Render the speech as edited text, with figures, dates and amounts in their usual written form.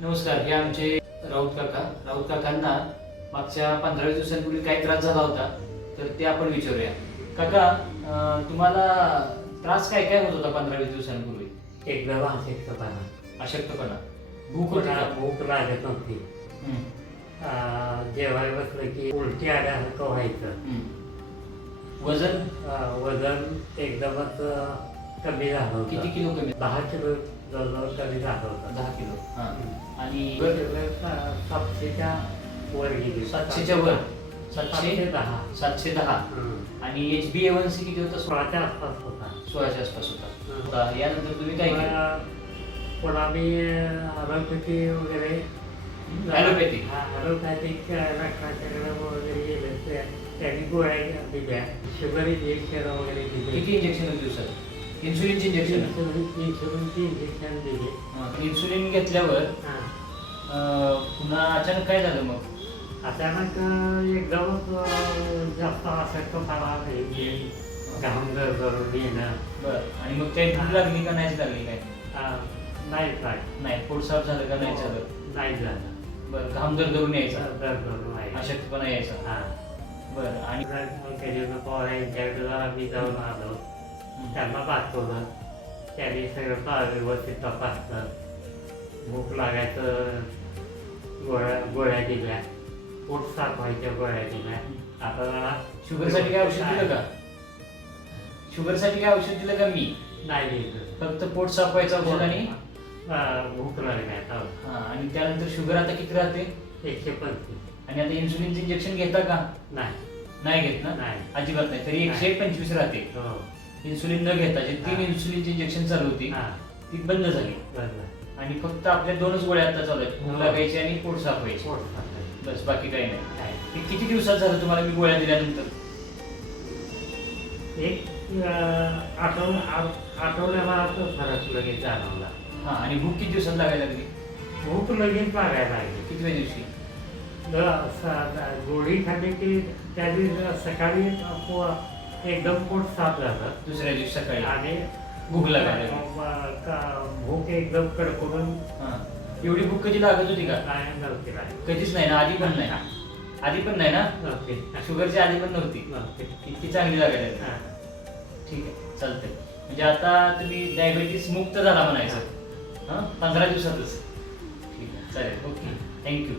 नमस्कार, हे आमचे राऊत काकांना मागच्या 15 दिवसांपूर्वी काय त्रास झाला होता तर ते आपण विचारूया. काका, तुम्हाला त्रास काय काय होत होता 15-20 दिवसांपूर्वी? एकदम अशक्तपणा, भूक होती का? भूक लागत नव्हती. जेवायला बसलं की उलटी आल्यासारखं व्हायचं. वजन एकदमच कमी झालं होतं. किती किलो कमी? 10 किलो जवळजवळ कमी झालं होतं. 10 किलो. आणि 700च्या वर गेली. 700च्या वर? 710. 710. आणि HbA1c किती होता? 16च्या आसपास होता. 16च्या आसपास होता. यानंतर तुम्ही काय केलं? पण आम्ही ॲलोपॅथी वगैरे ॲलोपॅथिक डॉक्टरांच्याकडे वगैरे गेलं. त्यांनी गोळ्या दिल्या, शुगर इंजेक्शन वगैरे दिले. किती इंजेक्शन दिवसात? इन्सुलिनचे इंजेक्शन? इन्शुरन्सची इंजेक्शन दिले. इन्सुलिन घेतल्यावर पुन्हा अचानक काय झालं मग? अचानक एकदमच जास्त अशक्तपणा येईल, घाम गरगरून येणं. बरं. आणि मग काही भूक लागली का नाही लागली? काय नाही, पोट साफ झालं का नाही झालं? नाही झालं. बरं. घाम दरदरून यायचा, गरगरून आहे. अशक्तपणा यायचा. बरं. आणि पवार यांच्याकडे जरा मी जाऊन आलो, त्यांना दाखवलं. त्यांनी सगळं व्यवस्थित तपासलं. भूक लागायचं गोळ्या दिल्या, पोट साफ व्हायच्या गोळ्या दिल्या. आता शुगरसाठी काय औषध दिलं का? शुगरसाठी काय औषध दिलं का? मी नाही दिलं. फक्त पोट साफ व्हायचं औषध आणि भूक लागण्याचा. आणि त्यानंतर शुगर आता किती राहते? 125. आणि आता इन्सुलिनचं इंजेक्शन घेता का? नाही घेत ना? नाही, अजिबात नाही. तरी 125 राहते. इन्सुलिन न घेता जे 3 इन्सुलिनची इंजेक्शन चालू होती ती बंद झाली. आणि फक्त आपल्या 2च गोळ्या आता चालू आहेत, भूक लागायची आणि पोट साफ व्हायची. बस, बाकी काही नाही. हे किती दिवसात झालं तुम्हाला मी गोळ्या दिल्यानंतर? एक आठवड्याभरात फरक लगेच जाणवला. आणि भूक किती दिवसात लागायला लागली? भूक लगेच लागायला लागली. कितव्या दिवशी? गोळी खाल्ली की त्या दिवशी सकाळी एकदम पोट साफ झालं. दुसऱ्या दिवशी सकाळी आणि भूक लागायला लागली. भूक एकदम कडकडून. एवढी भूक कधी लागत होती का? नव्हती. कधीच नाही ना? आधी पण नाही ना? नव्हती. शुगरच्या आधी पण नव्हती? इतकी चांगली लागायला लागली. ठीक आहे, चालतंय. म्हणजे आता तुम्ही डायबेटीस मुक्त झाला म्हणायचं 15 दिवसातच. ठीक आहे, चालेल. Okay, thank you.